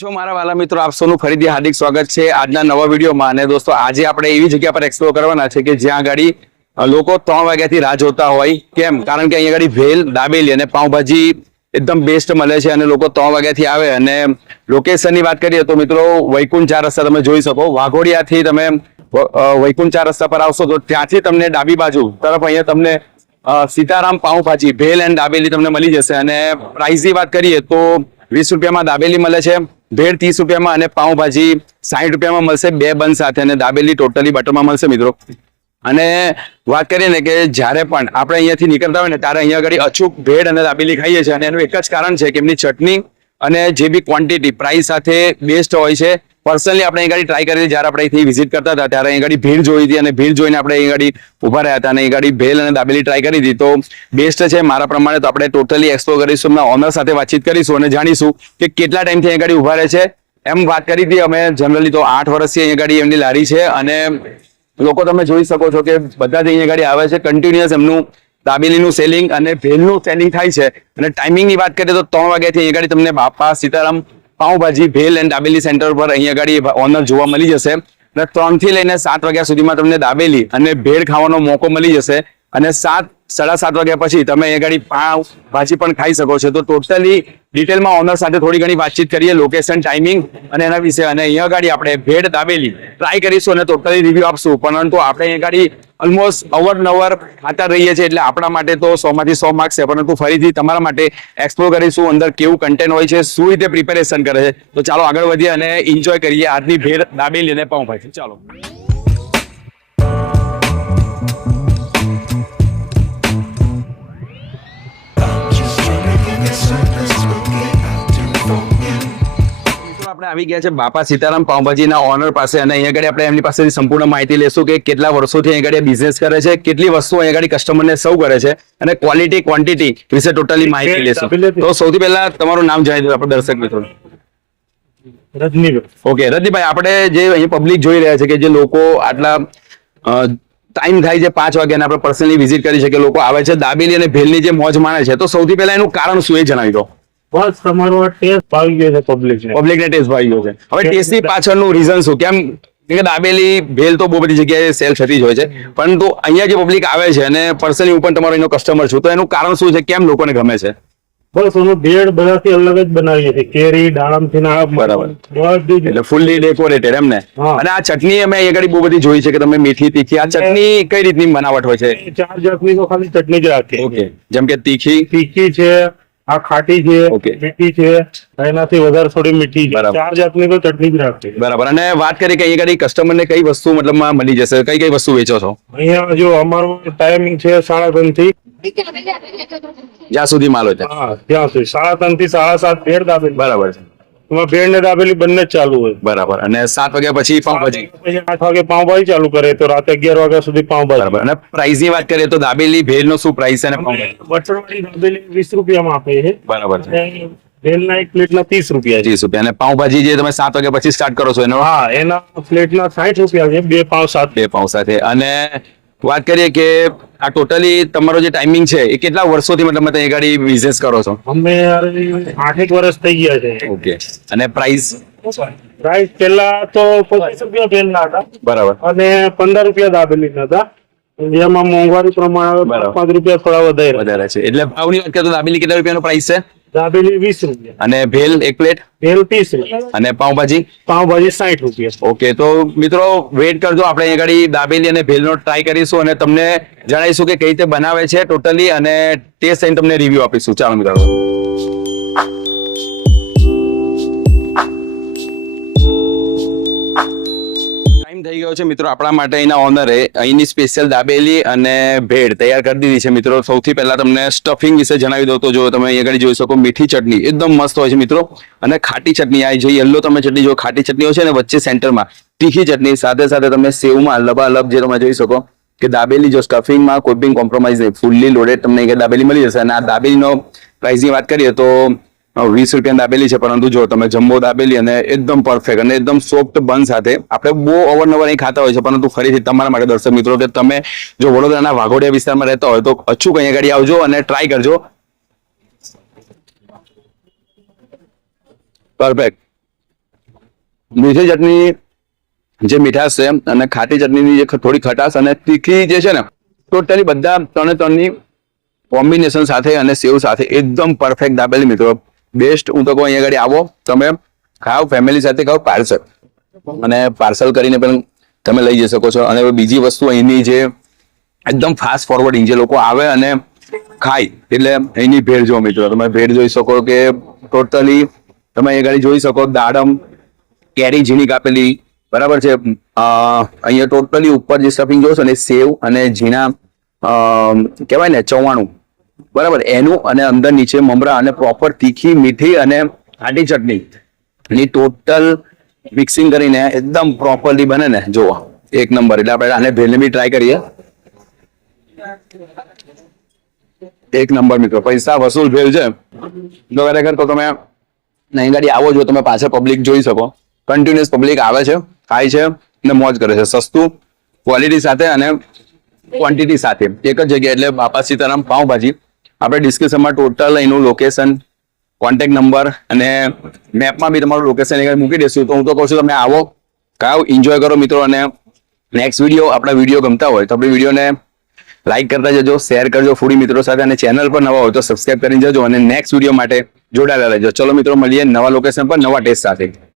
છો મારા વાલા મિત્રો, આપ સૌનું ફરીથી હાર્દિક સ્વાગત છે આજના નવા વિડીયોમાં. અને દોસ્તો, આજે આપણે એવી જગ્યા પર એક્સપ્લોર કરવાના છે કે જ્યાં આગળ લોકો ત્રણ વાગ્યાથી રાહ જોતા હોય. કેમ? કારણ કે અહીંયા આગળ ભેલ દાબેલી અને પાઉંભાજી એકદમ બેસ્ટ મળે છે અને લોકો ત્રણ વાગ્યાથી આવે. અને લોકેશનની વાત કરીએ તો મિત્રો, વૈકુંઠ ચાર રસ્તા તમે જોઈ શકો. વાઘોડિયાથી તમે વૈકુંઠ ચાર રસ્તા પર આવશો તો ત્યાંથી તમને ડાબી બાજુ તરફ અહીંયા તમને સીતારામ પાઉંભાજી ભેલ એન્ડ દાબેલી તમને મળી જશે. અને પ્રાઇસની વાત કરીએ તો વીસ રૂપિયામાં દાબેલી મળે છે. ભેળ ત્રીસ રૂપિયામાં અને પાઉંભાજી સાઠ રૂપિયામાં મળશે, બે બન સાથે અને દાબેલી ટોટલી બટરમાં મળશે મિત્રો. અને વાત કરીએ ને કે જ્યારે પણ આપણે અહીંયાથી નીકળતા હોય ને ત્યારે અહીંયા આગળ અચૂક ભેળ અને દાબેલી ખાઈએ છીએ અને એનું એક જ કારણ છે કે એમની ચટણી અને જે બી ક્વોન્ટિટી પ્રાઇસ સાથે બેસ્ટ હોય છે પર્સનલી આપણે અહીં ગાડી ટ્રાય કરી જ્યારે આપણે અહીંથી વિઝિટ કરતા હતા, ત્યારે અહીં ગાડી ભીડ જોઈ હતી અને ભીડ જોઈને આપણે અહીં ગાડી ઊભા રહ્યા હતા અને અહીં ગાડી ભેલ અને દાબેલી ટ્રાય કરી હતી. તો બેસ્ટ છે મારા પ્રમાણે તો આપણે ટોટલી એક્સપ્લોર કરીશું એમના ઓનર સાથે વાતચીત કરીશું અને જાણીશું કે કેટલા ટાઈમથી અહીં ગાડી ઊભા રહે છે. એમ વાત કરી હતી અમે જનરલી તો આઠ વર્ષથી અહીં ગાડી એમની લારી છે અને લોકો તમે જોઈ શકો છો કે બધા જ અહીંયા ગાડી આવે છે. કન્ટિન્યુઅસ એમનું દાબેલીનું સેલિંગ અને ભેલનું સેલિંગ થાય છે. અને ટાઈમિંગની વાત કરીએ તો ત્રણ વાગ્યાથી અહીંયા ગાડી તમને બાપા સીતારામ પાઉંભાજી, ભેલ એન્ડ દાબેલી સેન્ટર પર અહીંયા આગળ ઓનર જોવા મળી જશે. અને ત્રણથી લઈને સાત વાગ્યા સુધીમાં તમને દાબેલી અને ભેળ ખાવાનો મોકો મળી જશે. અને સાત, સાડા સાત વાગ્યા પછી તમે અહીંયા ગાડી પાવ, ભાજી પણ ખાઈ શકો છો. તો ટોટલી ડિટેલમાં ઓનર સાથે થોડી ઘણી વાતચીત કરીએ લોકેશન ટાઈમિંગ અને એના વિશે. અને અહીંયા ગાડી આપણે ભેડ દાબેલી ટ્રાય કરીશું અને ટોટલી રિવ્યુ આપશું. પરંતુ આપણે અહીંયા ગાડી ઓલમોસ્ટ અવરનવર ખાતા રહીએ છીએ એટલે આપણા માટે તો સોમાંથી સો માર્ક્સ છે. પરંતુ ફરીથી તમારા માટે એક્સપ્લોર કરીશું અંદર કેવું કન્ટેન્ટ હોય છે, શું રીતે પ્રિપેરેશન કરે છે. તો ચાલો આગળ વધીએ અને એન્જોય કરીએ આજની ભેળ દાબેલી અને પાઉંભાજી. ચાલો. આવી ગયા છે બાપા સીતારામ પાઉંભાજીના ઓનર પાસે અને અહીંયા આગળ આપણે એમની પાસેથી સંપૂર્ણ માહિતી લેશું કે કેટલા વર્ષોથી અહીંયા આગળ બિઝનેસ કરે છે કેટલી વસ્તુ અહીંયા આગળ કસ્ટમરને સૌ કરે છે અને ક્વોલિટી ક્વોન્ટિટી વિશે ટોટલી માહિતી લેશું તો સૌથી પહેલા તમારું નામ જણાવી દો આપણે દર્શક મિત્રો. રજનીભાઈ ઓકે રજનીભાઈ આપણે જે અહીં પબ્લિક જોઈ રહ્યા છે કે જે લોકો આટલા ટાઈમ થાય છે પાંચ વાગ્યાને આપણે પર્સનલી વિઝિટ કરી છે કે લોકો આવે છે દાબેલી અને ભેલની જે મોજ માણે છે. તો સૌથી પહેલા એનું કારણ શું એ જણાવી દો. બસ તમારો ટેસ્ટ ભાવી ગયો છે પબ્લિક ને. પબ્લિક ને ટેસ્ટ ભાવી ગયો છે. હવે ટેસ્ટની પાછળનું રીઝન શું? કેમ? કે દાબેલી ભેલ તો બહુ બધી જગ્યાએ સેલ થતી જ હોય છે. પરંતુ અહીંયા જે પબ્લિક આવે છે અને પર્સનલી હું પણ તમારો એનો કસ્ટમર છું તો એનું કારણ શું છે? કેમ લોકોને ગમે છે? બસ એનું ભેળ બધાથી અલગ જ બનાવીએ છીએ કેરી દાડમથી ના બરાબર. એટલે ફૂલ્લી ડેકોરેટેડ એમ ને? અને આ ચટણી અમે આગળ બહુ બધી જોઈ છે કે તમે મીઠી તીખી આ ચટણી કઈ રીતની બનાવટ હોય છે? ચાર જાતની તો ખાલી ચટણી જ રાખીએ. ઓકે જેમ કે તીખી. તીખી છે આ ખાટી છે મીઠી છે એનાથી વધારે થોડી મીઠી છે. ચાર જાતની તો ચટણી જ રાખીએ બરાબર. અને વાત કરીએ કે અહીંયા કસ્ટમર ને કઈ વસ્તુ મતલબમાં મળી જશે? કઈ કઈ વસ્તુ વેચો છો? અહીંયા જો અમારો ટાઈમિંગ છે સાડા ત્રણથી. જ્યાં સુધી માલ હોય ત્યાં. હા સુધી. સાડા ત્રણથી સાડા સાત ભેળ દાબેલી બરાબર છે. એમાં ભેળ ને દાબેલી બંને જ ચાલુ હોય. બરાબર. અને સાત વાગ્યા પછી પાઉંભાજી પછી આઠ વાગે પાવભાજી ચાલુ કરે તો રાતે અગિયાર વાગ્યા સુધી પાવભાજી બરાબર. અને પ્રાઇસની વાત કરીએ તો દાબેલી ભેળ નો શું પ્રાઇસ છે અને પાઉંભાજી બટરવાળી દાબેલી વીસ રૂપિયામાં આપે છે. બરાબર છે. ભેલના એક પ્લેટના ત્રીસ રૂપિયા ત્રીસ રૂપિયા. અને પાઉંભાજી જે તમે સાત વાગ્યા પછી સ્ટાર્ટ કરો છો એનો? હા એના પ્લેટના સાઠ રૂપિયા છે બે પાઉં સાત. બે પાઉં સાથે. અને વાત કરીએ કે આ ટોટલી તમારો જે ટાઈમિંગ છે એ કેટલા વર્ષોથી મતલબ તમે ત્યાં ગાડી બિઝનેસ કરો છો? અમે આઠેક વર્ષ થઈ ગયા છે. ઓકે અને પ્રાઇસ પ્રાઇસ પહેલા તો પચીસ રૂપિયા ભેલના હતા. બરાબર. અને પંદર રૂપિયા દાબેલી હતા. જેમાં મોંઘવારી પ્રમાણે. પાંચ રૂપિયા થોડા વધારે. વધારે છે. એટલે ભાવની વાત કરતા દાબેલી કેટલા રૂપિયાનો પ્રાઇસ છે? દાબેલી વીસ રૂપિયા. અને ભેલ એક પ્લેટ? ભેલ ત્રીસ રૂપિયા. અને પાઉંભાજી? પાઉંભાજી સાઠ રૂપિયા. ઓકે તો મિત્રો વેઇટ કરજો. આપણે અહીંયા ગાડી દાબેલી અને ભેલનો ટ્રાય કરીશું અને તમને જણાવીશું કે કઈ રીતે બનાવે છે ટોટલી અને ટેસ્ટ થઈને તમને રિવ્યુ આપીશું. ચાલો મિત્રો. ગયો છે મિત્રો આપણા માટે અહીંના ઓનરે અહીંની સ્પેશિયલ દાબેલી અને ભેળ તૈયાર કરી દીધી છે મિત્રો. સૌથી પહેલા તમને સ્ટફિંગ વિશે જણાવી દઉં તો જો તમે અહીંયા આગળ જોઈ શકો, મીઠી ચટણી એકદમ મસ્ત હોય છે મિત્રો. અને ખાટી ચટણી, આ જે યલો તમે ચટણી જો ખાટી ચટણી હોય છે ને વચ્ચે સેન્ટરમાં તીખી ચટણી, સાથે સાથે તમે સેવમાં લબાલબ જે તમે જોઈ શકો કે દાબેલી જો સ્ટફિંગમાં કોઈ બી કોમ્પ્રોમાઇઝ નહીં ફૂલ્લી લોડેડ તમને દાબેલી મળી જશે. અને આ દાબેલીનો પ્રાઇસની વાત કરીએ તો વીસ રૂપિયા દાબેલી છે, પરંતુ જો તમે જમ્બો દાબેલી અને એકદમ પરફેક્ટ અને એકદમ સોફ્ટ બન સાથે, આપણે બહુ અવારનવાર અહીં ખાતા હોય છે પરંતુ ફરીથી તમારા માટે દર્શક મિત્રો, કે તમે જો વડોદરાના વાઘોડિયા વિસ્તારમાં રહેતા હોય, તો અચૂક અહીંયા ગાડી આવજો અને ટ્રાય કરજો. પરફેક્ટ મીઠી ચટણી જે મીઠાશ છે અને ખાટી ચટણીની જે થોડી ખટાશ અને તીખી જે છે ને ટોટલી બધા ત્રણે ત્રણની કોમ્બિનેશન સાથે અને સેવ સાથે એકદમ પરફેક્ટ દાબેલી મિત્રો. બેસ્ટ. હું તો કહું અહીંયા આગળ આવો. તમે ખાઓ ફેમિલી સાથે ખાઓ પાર્સલ અને પાર્સલ કરીને પણ તમે લઈ જઈ શકો છો. અને બીજી વસ્તુ અહીંની જે એકદમ ફાસ્ટ ફોરવર્ડિંગ જે લોકો આવે અને ખાય, એટલે અહીંની ભેળ જો મિત્રો, તમે ભેળ જોઈ શકો કે ટોટલી તમે અહીંયા આગળ જોઈ શકો દાડમ કેરી, ઝીણી કાપેલી. બરાબર છે? અહીંયા ટોટલી ઉપર જે સ્ટફિંગ જોશો ને સેવ અને ઝીણા કહેવાય ને ચવાણું. બરાબર, એનું અને અંદર નીચે મમરા અને પ્રોપર તીખી, મીઠી અને ખાટી ચટણી. ની ટોટલ મિક્સિંગ કરીને એકદમ પ્રોપરલી બને ને, જોવો. એક નંબર એટલે આપણે આને ભેલને બી ટ્રાય કરીએ. એક નંબર મિત્રો, પૈસા વસૂલ ભેલ છે. તો ખરેખર તો તમે નહીં ગાડી આવો જો તમે પાછળ પબ્લિક જોઈ શકો. કન્ટિન્યુઅસ પબ્લિક આવે છે, ખાય છે ને મોજ કરે છે. સસ્તું ક્વોલિટી સાથે અને ક્વોન્ટિટી સાથે. એક જ જગ્યા એટલે બાપા સીતારામ પાઉંભાજી આપણે ડિસ્ક્રિપ્શનમાં ટોટલ એનું લોકેશન કોન્ટેક્ટ નંબર અને મેપમાં બી તમારું લોકેશન મૂકી દેશું તો હું તો કહું છું તમે આવો, ખાઓ એન્જોય કરો મિત્રો, અને નેક્સ્ટ વીડિયો આપણા વીડિયો ગમતા હોય તો આપણે વિડીયોને લાઇક કરતા જજો શેર કરજો ફૂડી મિત્રો સાથે, અને ચેનલ પર નવા હોય તો સબસ્ક્રાઇબ કરી જજો, અને નેક્સ્ટ વીડિયો માટે જોડાયેલા રહેજો. ચલો મિત્રો, મળીએ નવા લોકેશન પર નવા ટેસ્ટ સાથે.